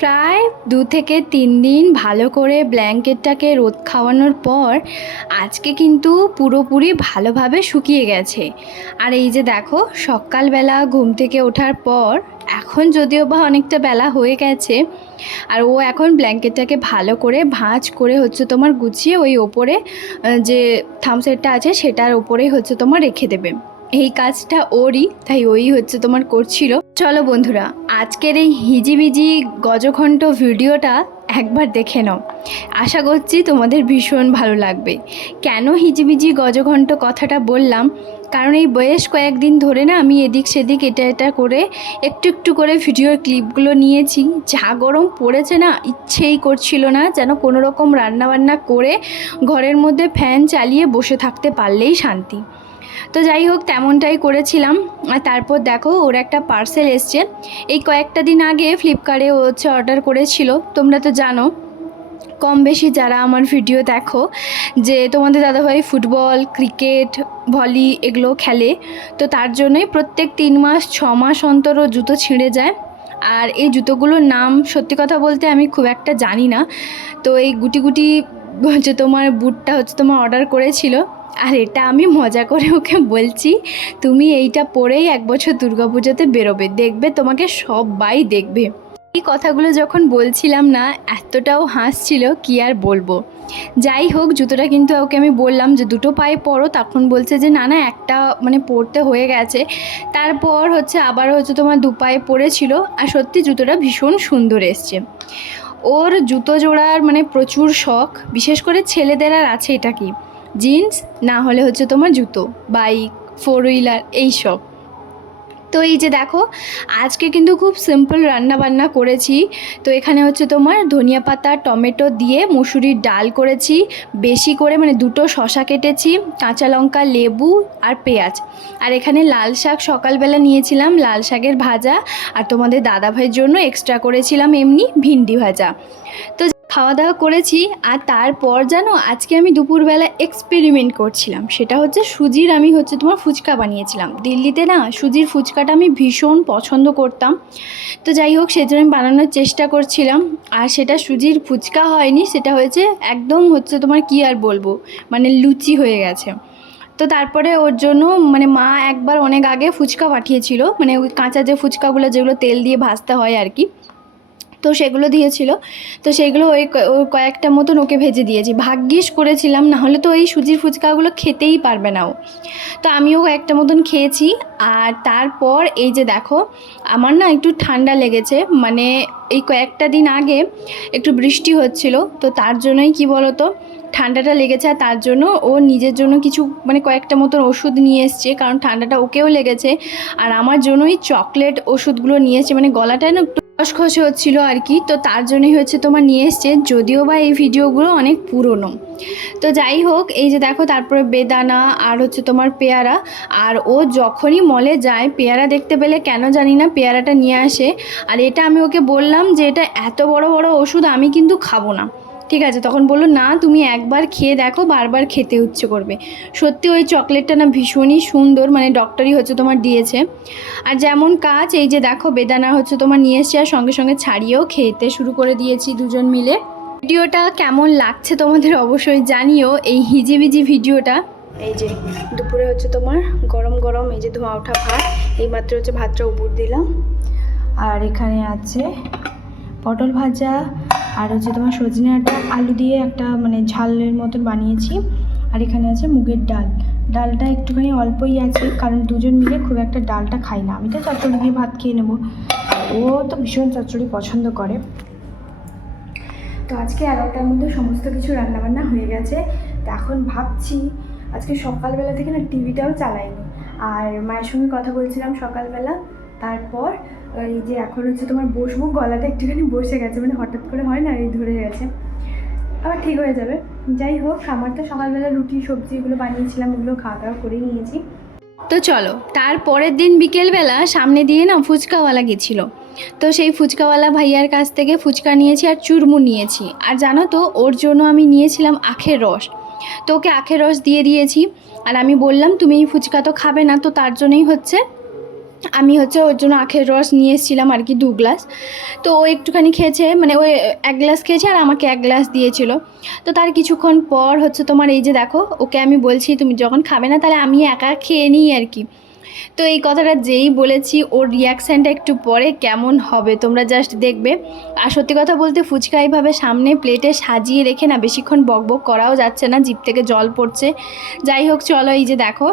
প্রায় 2 থেকে 3 দিন ভালো করে ব্ল্যাঙ্কেটটাকে রোদ খাওয়ানোর পর আজকে কিন্তু পুরোপুরি ভালোভাবে শুকিয়ে গেছে। আর এই যে দেখো, সকালবেলা ঘুম থেকে ওঠার পর এখন যদিও বা অনেকটা বেলা হয়ে গেছে, আর ও এখন ব্ল্যাঙ্কেটটাকে ভালো করে ভাঁজ করে তোমার গুছিয়ে ওই ওপরে যে থামসেটটা আছে সেটার ওপরেই তোমার রেখে দেবে। এই কাজটা ওরই, তাই ওই তোমার করছিল। চলো বন্ধুরা, আজকের এই হিজিবিজি গজঘণ্ট ভিডিওটা একবার দেখে নাও। আশা করছি তোমাদের ভীষণ ভালো লাগবে। কেন হিজিবিজি গজঘণ্ট কথাটা বললাম, কারণ এই বেশ কয়েকদিন ধরে না আমি এদিক সেদিক এটা করে একটু একটু করে ভিডিওর ক্লিপগুলো নিয়েছি। যা গরম পড়েছে না, ইচ্ছেই করছিল না যেন কোনো রকম রান্নাবান্না করে ঘরের মধ্যে ফ্যান চালিয়ে বসে থাকতে পারলেই শান্তি। তো যাই হোক, তেমনটাই করেছিলাম। আর তারপর দেখো, ওর একটা পার্সেল এসছে। এই কয়েকটা দিন আগে ফ্লিপকার্টে ও অর্ডার করেছিল। তোমরা তো জানো কম বেশি যারা আমার ভিডিও দেখো যে তোমাদের দাদাভাই ফুটবল, ক্রিকেট, ভলি এগুলো খেলে। তো তার জন্যই প্রত্যেক 3 মাস 6 মাস অন্তর ও জুতো ছিঁড়ে যায়। আর এই জুতোগুলোর নাম সত্যি কথা বলতে আমি খুব একটা জানি না। তো এই গুটি গুটি তোমার বুটটা তোমার অর্ডার করেছিল। আর এটা আমি মজা করে ওকে বলছি, তুমি এইটা পরেই 1 বছর দুর্গাপুজোতে বেরোবে, দেখবে তোমাকে সবাই দেখবে। এই কথাগুলো যখন বলছিলাম না, এতটাও হাসছিল কি আর বলবো। যাই হোক, জুতোটা কিন্তু ওকে আমি বললাম যে 2টো পায়ে পরো, তখন বলছে যে না না, একটা পরতে হয়ে গেছে। তারপর আবার তোমার 2 পায়ে পরেছিল। আর সত্যি জুতোটা ভীষণ সুন্দর এসছে। ওর জুতো জোড়ার প্রচুর শখ, বিশেষ করে ছেলেদের। আর আছে এটা কি, জিন্স না হলে তোমার জুতো, বাইক, 4 হুইলার এইসব। তো এই যে দেখো, আজকে কিন্তু খুব সিম্পল রান্না বান্না করেছি। তো এখানে তোমার ধনিয়া পাতা, টমেটো দিয়ে মুসুরির ডাল করেছি বেশি করে, 2টো শসা কেটেছি, কাঁচা লঙ্কা, লেবু আর পেঁয়াজ। আর এখানে লাল শাক সকালবেলা নিয়েছিলাম, লাল শাকের ভাজা। আর তোমাদের দাদাভাইয়ের জন্য এক্সট্রা করেছিলাম এমনি ভিন্ডি ভাজা। তো খাওয়া দাওয়া করেছি। আর তারপর জানো, আজকে আমি দুপুরবেলা এক্সপেরিমেন্ট করছিলাম। সেটা সুজির আমি তোমার ফুচকা বানিয়েছিলাম। দিল্লিতে না সুজির ফুচকাটা আমি ভীষণ পছন্দ করতাম। তো যাই হোক, সেজন্য আমি বানানোর চেষ্টা করছিলাম। আর সেটা সুজির ফুচকা হয়নি, সেটা হয়েছে একদম তোমার কি আর বলবো, লুচি হয়ে গেছে। তো তারপরে ওর জন্য মা একবার অনেক আগে ফুচকা পাঠিয়েছিল, ওই কাঁচা যে ফুচকাগুলো যেগুলো তেল দিয়ে ভাজতে হয় আর কি, তো সেগুলো দিয়েছিল। তো সেইগুলো ওই কয়েকটা মতন ওকে ভেজে দিয়েছি, ভাগ্যিস করেছিলাম, নাহলে তো এই সুজির ফুচকাগুলো খেতেই পারবে না ও। তো আমিও একটা মতন খেয়েছি। আর তারপর এই যে দেখো, আমার না একটু ঠান্ডা লেগেছে, এই কয়েকটা দিন আগে একটু বৃষ্টি হচ্ছিল, তো তার জন্যই কি বলো তো ঠান্ডাটা লেগেছে। আর তার জন্য ও নিজের জন্য কিছু কয়েকটা মতন ওষুধ নিয়ে এসছে, কারণ ঠান্ডাটা ওকেও লেগেছে। আর আমার জন্যই চকলেট ওষুধগুলো নিয়ে এসছে, গলাটা না একটু খসখসে হচ্ছিল আর কি। তো তার জন্যই তোমার নিয়ে এসছে, যদিও বা এই ভিডিওগুলো অনেক পুরনো। তো যাই হোক, এই যে দেখো, তারপরে বেদানা আর তোমার পেয়ারা। আর ও যখনই মলে যায় পেয়ারা দেখতে পেলে কেন জানি না পেয়ারাটা নিয়ে আসে। আর এটা আমি ওকে বললাম যে এটা এত বড় বড় ওষুধ আমি কিন্তু খাবো না, ঠিক আছে? তখন বললো না, তুমি একবার খেয়ে দেখো, বারবার খেতে ইচ্ছে করবে। সত্যি ওই চকলেটটা না ভীষণই সুন্দর, ডক্টরই তোমার দিয়েছে। আর যেমন কাজ, এই যে দেখো বেদানা তোমার নিয়ে এসছে, আর সঙ্গে সঙ্গে ছাড়িয়েও খেতে শুরু করে দিয়েছি দুজন মিলে। ভিডিওটা কেমন লাগছে তোমাদের অবশ্যই জানিও, এই হিজিবিজি ভিডিওটা। এই যে দুপুরে তোমার গরম গরম এই যে ধোঁয়া ওঠা ভাত, এইমাত্র ভাতটা উপর দিলাম। আর এখানে আছে পটল ভাজা, আর তোমার সজনে ডাঁটা আলু দিয়ে একটা ঝালের মতন বানিয়েছি। আর এখানে আছে মুগের ডাল। ডালটা একটুখানি অল্পই আছে, কারণ দুজন মিলে খুব একটা ডালটা খাই না। আমি তো চচ্চড়ি দিয়ে ভাত খেয়ে নেবো, ও তো ভীষণ চচ্চড়ি পছন্দ করে। তো আজকে 11টার মধ্যে সমস্ত কিছু রান্নাবান্না হয়ে গেছে। তো এখন ভাবছি, আজকে সকালবেলা থেকে না টিভিটাও চালাইনি। আর মায়ের সঙ্গে কথা বলছিলাম সকালবেলা। তারপর এই যে এখন তোমার বসবো, গলাটা একটুখানি বসে গেছে, হঠাৎ করে হয় না, এই ধরে গেছে, আবার ঠিক হয়ে যাবে। যাই হোক, আমার তো সকালবেলা রুটি সবজি এগুলো বানিয়েছিলাম, এগুলো খাওয়া দাওয়া করেই নিয়েছি। তো চলো, তারপরের দিন বিকেলবেলা সামনে দিয়ে না ফুচকাওয়ালা গেছিলো। তো সেই ফুচকাওয়ালা ভাইয়ার কাছ থেকে ফুচকা নিয়েছি আর চুরমু নিয়েছি। আর জানো তো, ওর জন্য আমি নিয়েছিলাম আখের রস। তো ওকে আখের রস দিয়ে দিয়েছি। আর আমি বললাম তুমি এই ফুচকা তো খাবে না, তো তার জন্যই আমি হচ্ছে ওর জন্য আখের রস নিয়ে এসেছিলাম আর কি 2 গ্লাস। তো ও একটুখানি খেয়েছে, মানে ওই 1 গ্লাস খেয়েছে আর আমাকে 1 গ্লাস দিয়েছিল। তো তার কিছুক্ষণ পর হচ্ছে তোমার এই যে দেখো, ওকে আমি বলছি তুমি যখন খাবে না তাহলে আমি একা খেয়ে নিই আর কি। তো এই কথাটা যেই বলেছি ওর রিয়াকশানটা একটু পরে কেমন হবে তোমরা জাস্ট দেখবে। আর সত্যি কথা বলতে ফুচকা এইভাবে সামনে প্লেটে সাজিয়ে রেখে না বেশিক্ষণ বকবক করাও যাচ্ছে না, জিভ থেকে জল পড়ছে। যাই হোক চলো, এই যে দেখো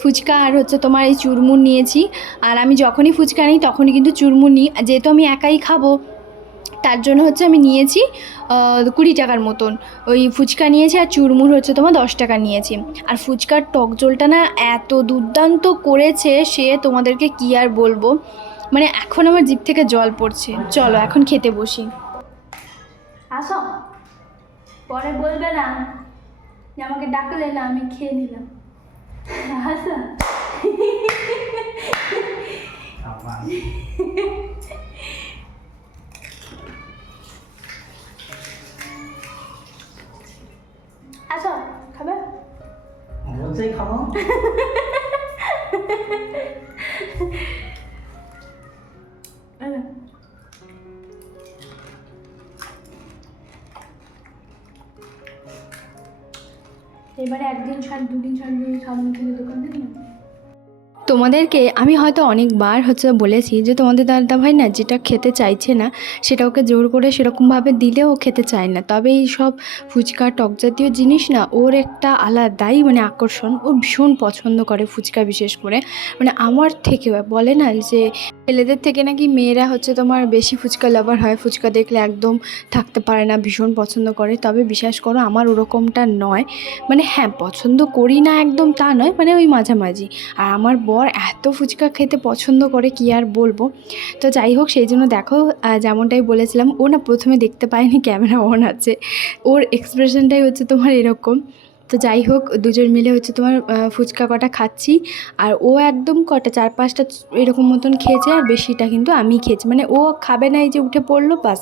ফুচকা আর হচ্ছে তোমার এই চুরমুর নিয়েছি। আর আমি যখনই ফুচকা নিই তখনই কিন্তু চুরমুর নিই, যেহেতু আমি একাই খাবো তার জন্য হচ্ছে আমি নিয়েছি 20 টাকার মতন ওই ফুচকা নিয়েছি, আর চুরমুর হচ্ছে তোমার 10 টাকা নিয়েছি। আর ফুচকার টক ঝোলটা না এত দুর্দান্ত করেছে সে, তোমাদেরকে কি আর বলবো, মানে এখন আমার জিভ থেকে জল পড়ছে। চলো এখন খেতে বসি। আসো, পরে বলবে না যে আমাকে ডাকলে না আমি খেয়ে নিলাম। আসো। আসো, খাবে? বলছেই খাবো। এবারে 1 দিন ছাড় 2 দিন ছাড় সাবুন খেলে দোকান দেবে না। তোমাদেরকে আমি হয়তো অনেকবার হচ্ছে বলেছি যে তোমাদের দাদা ভাই না যেটা খেতে চাইছে না সেটা ওকে জোর করে সেরকমভাবে দিলেও ও খেতে চায় না। তবে এই সব ফুচকা টক জাতীয় জিনিস না ওর একটা আলাদাই মানে আকর্ষণ, ও ভীষণ পছন্দ করে ফুচকা, বিশেষ করে মানে আমার থেকে বলে না যে ছেলেদের থেকে নাকি মেয়েরা হচ্ছে তোমার বেশি ফুচকা লাভার হয়, ফুচকা দেখলে একদম থাকতে পারে না, ভীষণ পছন্দ করে। তবে বিশ্বাস করো আমার ওরকমটা নয়, মানে হ্যাঁ পছন্দ করি না একদম তা নয়, মানে ওই মাঝামাঝি। আর আমার বর এত ফুচকা খেতে পছন্দ করে কি আর বলবো। তো যাই হোক সেই জন্য দেখো যেমনটাই বলেছিলাম, ও না প্রথমে দেখতে পায়নি ক্যামেরা অন আছে, ওর এক্সপ্রেশনটাই হচ্ছে তোমার এরকম। তো যাই হোক দুজন মিলে হচ্ছে তোমার ফুচকা কটা খাচ্ছি, আর ও একদম কটা 4-5টা এরকম মতন খেয়েছে, আর বেশিটা কিন্তু আমি খেয়েছি। মানে ও খাবে না, এই যে উঠে পড়লো বাস,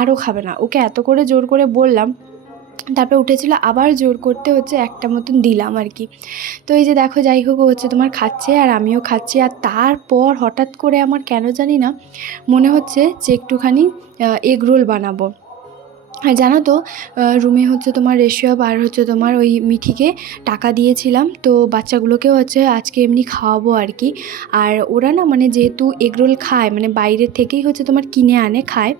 আরও খাবে না। ওকে এত করে জোর করে বললাম, তারপরে উঠেছিল, আবার জোর করতে হচ্ছে একটা মতন দিলাম আর কি। তো এই যে দেখো যাই হোক ও হচ্ছে তোমার খাচ্ছে আর আমিও খাচ্ছি। আর তারপর হঠাৎ করে আমার কেন জানি না মনে হচ্ছে যে একটুখানি এগ রোল বানাবো। আর জানো তো রুমে হচ্ছে তোমার রেশিও আর হচ্ছে তোমার ওই মিঠিকে টাকা দিয়েছিলাম, তো বাচ্চাগুলোকেও হচ্ছে আজকে এমনি খাওয়াবো আর কি। আর ওরা না মানে যেহেতু এগরোল খায়, মানে বাইরের থেকেই হচ্ছে তোমার কিনে আনে খায়।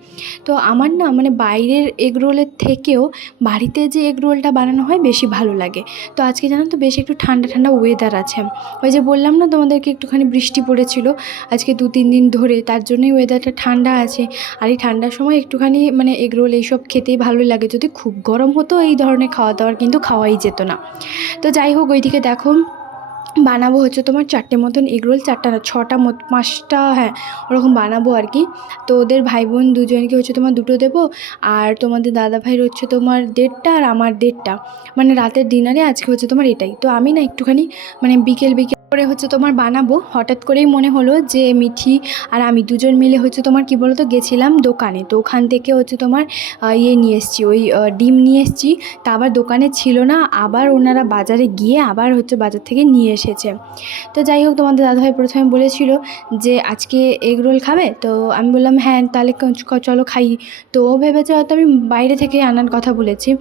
তো আমার না মানে বাইরের এগরোলের থেকেও বাড়িতে যে এগরোলটা বানানো হয় বেশি ভালো লাগে। তো আজকে জানো তো বেশ একটু ঠান্ডা ঠান্ডা ওয়েদার আছে, ওই যে বললাম না তোমাদেরকে একটুখানি বৃষ্টি পড়েছিল আজকে 2-3 দিন ধরে, তার জন্যই ওয়েদারটা ঠান্ডা আছে। আর এই ঠান্ডার সময় একটুখানি মানে এগরোল এইসব খেতেই ভালো লাগে। যদি খুব গরম হতো এই ধরনের খাওয়া দাওয়ার কিন্তু খাওয়াই যেত না। তো যাই হোক ওইদিকে দেখো বানাবো হচ্ছে তোমার 4টে মতন এগরোল, 4টা না 6টা 5টা, হ্যাঁ ওরকম বানাবো আর কি। তো ওদের ভাই বোন দুজনকে হচ্ছে তোমার 2টো দেবো, আর তোমাদের দাদা ভাইয়ের হচ্ছে তোমার 1.5টা, আর আমার 1.5টা, মানে রাতের ডিনারে আজকে হচ্ছে তোমার এটাই। তো আমি না একটুখানি মানে বিকেল করে হচ্ছে তোমার বানাবো। হঠাৎ করেই মনে হলো যে মিঠি আর আমি দুজন মিলে হচ্ছে তোমার কি বলতো গেছিলাম দোকানে, তো ওখান থেকে হচ্ছে তোমার ইয়ে নিয়ে এসেছি, ওই ডিম নিয়ে এসেছি। তা আবার দোকানে ছিল না, আবার ওনারা বাজারে গিয়ে আবার হচ্ছে বাজার থেকে নিয়ে এসেছে। তো যাই হোক তোমাদের দাদাভাই প্রথমে বলেছিল যে আজকে এগ রোল খাবে, তো আমি বললাম হ্যাঁ তাহলে চলো খাই। তো ও ভেবেছে হয়তো আমি বাইরে থেকে আনার কথা বলেছি।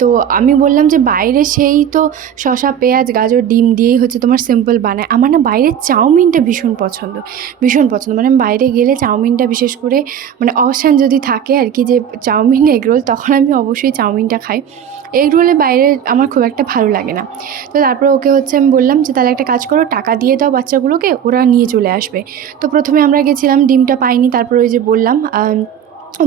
তো আমি বললাম যে বাইরে সেই তো শসা পেঁয়াজ গাজর ডিম দিয়েই হচ্ছে তোমার সিম্পল বানায়। আমার না বাইরের চাউমিনটা ভীষণ পছন্দ, ভীষণ পছন্দ, মানে আমি বাইরে গেলে চাউমিনটা বিশেষ করে মানে অপশান যদি থাকে আর কি যে চাউমিন এগরোল, তখন আমি অবশ্যই চাউমিনটা খাই। এগরোলে বাইরে আমার খুব একটা ভালো লাগে না। তো তারপর ওকে হচ্ছে আমি বললাম যে তাহলে একটা কাজ করো, টাকা দিয়ে দাও বাচ্চাগুলোকে, ওরা নিয়ে চলে আসবে। তো প্রথমে আমরা গেছিলাম, ডিমটা পাইনি, তারপর ওই যে বললাম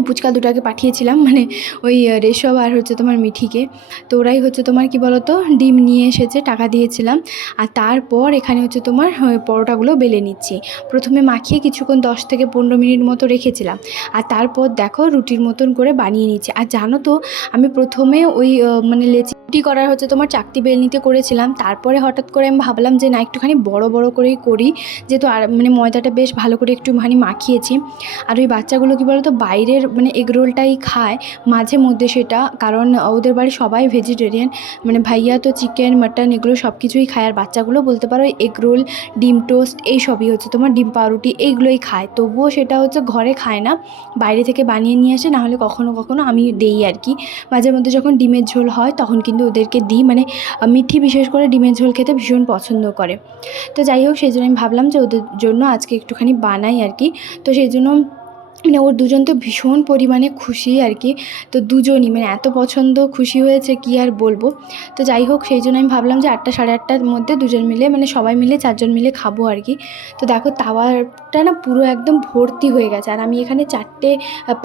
ফুচকা দুটাকে পাঠিয়েছিলাম, মানে ওই রেশব আর হচ্ছে তোমার মিঠিকে। তো ওরাই হচ্ছে তোমার কি বলতো ডিম নিয়ে এসেছে, টাকা দিয়েছিলাম। আর তারপর এখানে হচ্ছে তোমার পরোটাগুলো বেলে নিচ্ছি। প্রথমে মাখিয়ে কিছুক্ষণ 10 থেকে 15 মিনিট মতো রেখেছিলাম, আর তারপর দেখো রুটির মতন করে বানিয়ে নিচ্ছি। আর জানো তো আমি প্রথমে ওই মানে রুটি করার হচ্ছে তোমার চাকতি বেলনিতে করেছিলাম, তারপরে হঠাৎ করে আমি ভাবলাম যে না একটুখানি বড় বড় করেই করি, যেহেতু আর মানে ময়দাটা বেশ ভালো করে একটুখানি মাখিয়েছি। আর ওই বাচ্চাগুলো কি বলতো বাইরে বাইরের মানে এগরোলটাই খায় মাঝে মধ্যে, সেটা কারণ ওদের বাড়ি সবাই ভেজিটেরিয়ান, মানে ভাইয়া তো চিকেন মাটন এগুলো সব কিছুই খায়, আর বাচ্চাগুলো বলতে পারো এগরোল, ডিম টোস্ট এই সবই হচ্ছে তোমার, ডিম পাউরুটি এইগুলোই খায়। তবুও সেটা হচ্ছে ঘরে খায় না, বাইরে থেকে বানিয়ে নিয়ে আসে, নাহলে কখনো কখনো আমি দেই আর কি। মাঝে মধ্যে যখন ডিমের ঝোল হয় তখন কিন্তু ওদেরকে দিই, মানে মিঠি বিশেষ করে ডিমের ঝোল খেতে ভীষণ পছন্দ করে। তো যাই হোক, সেই জন্য আমি ভাবলাম যে ওদের জন্য আজকে একটুখানি বানাই আর কি। তো সেই জন্য মানে ওর দুজন তো ভীষণ পরিমাণে খুশি আর কি। তো দুজনই মানে এত পছন্দ, খুশি হয়েছে কি আর বলবো। তো যাই হোক, সেই জন্য আমি ভাবলাম যে 8টা সাড়ে 8টার মধ্যে দুজন মিলে মানে সবাই মিলে 4জন মিলে খাবো আর কি। তো দেখো তাওয়াটা না পুরো একদম ভর্তি হয়ে গেছে, আর আমি এখানে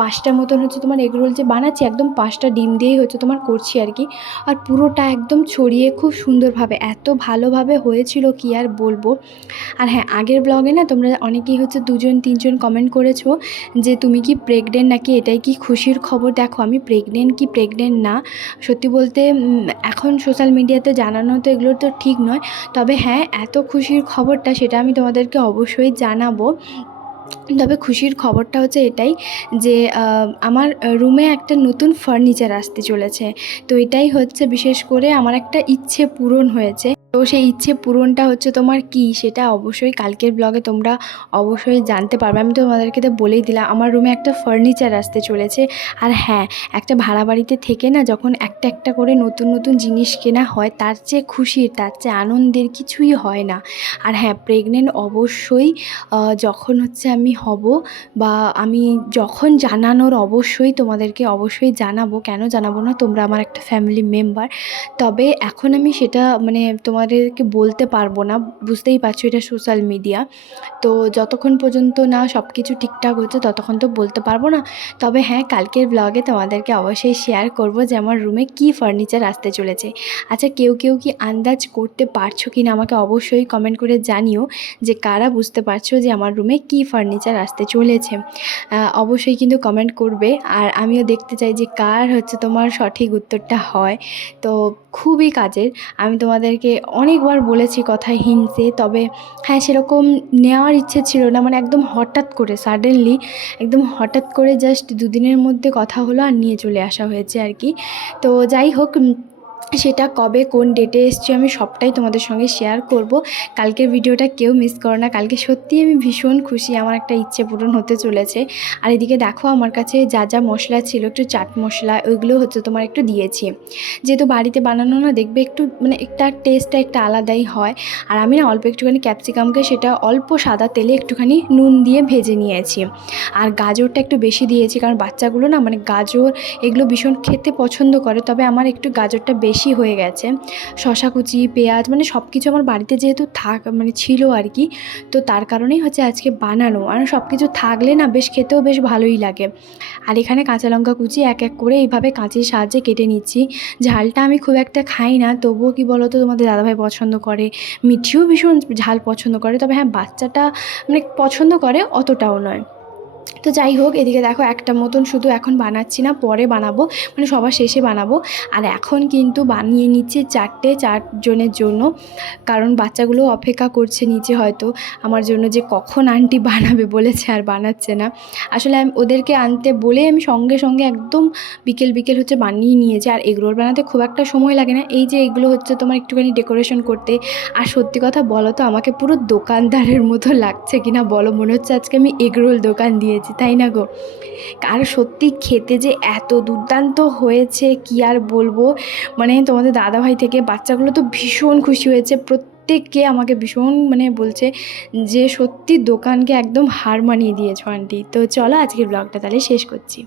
5টা মতন হচ্ছে তোমার এগরোল যে বানাচ্ছি, একদম 5টা ডিম দিয়েই হচ্ছে তোমার করছি আর কি। আর পুরোটা একদম ছড়িয়ে খুব সুন্দরভাবে এত ভালোভাবে হয়েছিল কি আর বলবো। আর হ্যাঁ, আগের ব্লগে না তোমরা অনেকেই হচ্ছে 2জন 3জন কমেন্ট করেছো যে তুমি কি প্রেগনেন্ট নাকি, এটাই কি খুশির খবর। দেখো আমি প্রেগনেন্ট কি প্রেগনেন্ট না, সত্যি বলতে এখন সোশ্যাল মিডিয়াতে জানানো তো এগুলো তো ঠিক নয়। তবে হ্যাঁ, এত খুশির খবরটা সেটা আমি তোমাদেরকে অবশ্যই জানাবো। তবে খুশির খবরটা হচ্ছে এটাই যে আমার রুমে একটা নতুন ফার্নিচার আসতে চলেছে। তো এটাই হচ্ছে বিশেষ করে আমার একটা ইচ্ছে পূরণ হয়েছে। তো সেই ইচ্ছে পূরণটা হচ্ছে তোমার কি, সেটা অবশ্যই কালকের ব্লগে তোমরা অবশ্যই জানতে পারবে। আমি তো তোমাদেরকে তো বলেই দিলাম আমার রুমে একটা ফার্নিচার আসতে চলেছে। আর হ্যাঁ, একটা ভাড়া বাড়িতে থেকে না যখন একটা একটা করে নতুন নতুন জিনিস কেনা হয়, তার চেয়ে খুশির, তার চেয়ে আনন্দের কিছুই হয় না। আর হ্যাঁ, প্রেগনেন্ট অবশ্যই যখন হচ্ছে আমি হব বা আমি যখন জানানোর অবশ্যই তোমাদেরকে অবশ্যই জানাবো, কেন জানাবো না, তোমরা আমার একটা ফ্যামিলি মেম্বার। তবে এখন আমি সেটা মানে তোমাদেরকে বলতে পারবো না, বুঝতেই পারছো এটা সোশ্যাল মিডিয়া। তো যতক্ষণ পর্যন্ত না সব কিছু ঠিকঠাক হচ্ছে ততক্ষণ তো বলতে পারবো না। তবে হ্যাঁ, কালকের ব্লগে তোমাদেরকে অবশ্যই শেয়ার করব যে আমার রুমে কী ফার্নিচার আসতে চলেছে। আচ্ছা, কেউ কেউ কি আন্দাজ করতে পারছো কি না আমাকে অবশ্যই কমেন্ট করে জানিও যে কারা বুঝতে পারছো যে আমার রুমে কী ফার্নিচার আসতে চলেছে। অবশ্যই কিন্তু কমেন্ট করবে, আর আমিও দেখতে চাই যে কার হচ্ছে তোমার সঠিক উত্তরটা হয়। তো খুবই কাজের, আমি তোমাদেরকে অনেকবার বলেছি কথা হিন্টসে, তবে হ্যাঁ সেরকম নেওয়ার ইচ্ছে ছিল না, মানে একদম হঠাৎ করে সাডেনলি, একদম হঠাৎ করে জাস্ট 2 দিনের মধ্যে কথা হলো আর নিয়ে চলে আসা হয়েছে আর কি। তো যাই হোক, সেটা কবে কোন ডেটে এসছে আমি সবটাই তোমাদের সঙ্গে শেয়ার করব। কালকের ভিডিওটা কেউ মিস করো না, কালকে সত্যিই আমি ভীষণ খুশি, আমার একটা ইচ্ছে পূরণ হতে চলেছে। আর এদিকে দেখো আমার কাছে যা যা মশলা ছিল, একটু চাট মশলা ওইগুলো হচ্ছে তোমার একটু দিয়েছি, যেহেতু বাড়িতে বানানো না দেখবে একটু মানে একটা টেস্টটা একটা আলাদাই হয়। আর আমি না অল্প একটুখানি ক্যাপসিকামকে সেটা অল্প সাদা তেলে একটুখানি নুন দিয়ে ভেজে নিয়েছি। আর গাজরটা একটু বেশি দিয়েছি, কারণ বাচ্চাগুলো না মানে গাজর এগুলো ভীষণ খেতে পছন্দ করে, তবে আমার একটু গাজরটা বেশি হয়ে গেছে। শসা কুচি, পেঁয়াজ মানে সব কিছু আমার বাড়িতে যেহেতু মানে ছিল আর কি, তো তার কারণেই হচ্ছে আজকে বানানো। আর সব কিছু থাকলে না বেশ খেতেও বেশ ভালোই লাগে। আর এখানে কাঁচা লঙ্কা কুচি এক এক করে এইভাবে কাঁচির সাহায্যে কেটে নিচ্ছি। ঝালটা আমি খুব একটা খাই না, তবুও কি বলো তো তোমাদের দাদাভাই পছন্দ করে, মিঠিও ভীষণ ঝাল পছন্দ করে, তবে হ্যাঁ বাচ্চাটা মানে পছন্দ করে, অতটাও নয়। তো যাই হোক, এদিকে দেখো একটা মতন শুধু এখন বানাচ্ছি না, পরে বানাবো, মানে সবার শেষে বানাবো। আর এখন কিন্তু বানিয়ে নিচ্ছি 4জনের জন্য, কারণ বাচ্চাগুলো অপেক্ষা করছে নিচে হয়তো আমার জন্য যে কখন আন্টি বানাবে বলেছে, আর বানাচ্ছে না। আসলে আমি ওদেরকে আনতে বলে আমি সঙ্গে সঙ্গে একদম বিকেল বিকেল হচ্ছে বানিয়ে নিয়েছি। আর এগরোল বানাতে খুব একটা সময় লাগে না, এই যে এগুলো হচ্ছে তোমার একটুখানি ডেকোরেশন করতে। আর সত্যি কথা বলো তো আমাকে পুরো দোকানদারের মতো লাগছে কিনা বলো, মনে হচ্ছে আজকে আমি এগরোল দোকান দিয়েছি, তাই না গো? আর সত্যি খেতে যে এত দুর্দান্ত হয়েছে কি আর বলবো, মানে তোমাদের দাদাভাই থেকে বাচ্চাগুলো তো ভীষণ খুশি হয়েছে, প্রত্যেককে আমাকে ভীষণ মানে বলছে যে সত্যি দোকানকে একদম হার মানিয়ে দিয়েছো আন্টি। তো চলো আজকের ব্লগটা তাহলে শেষ করছি।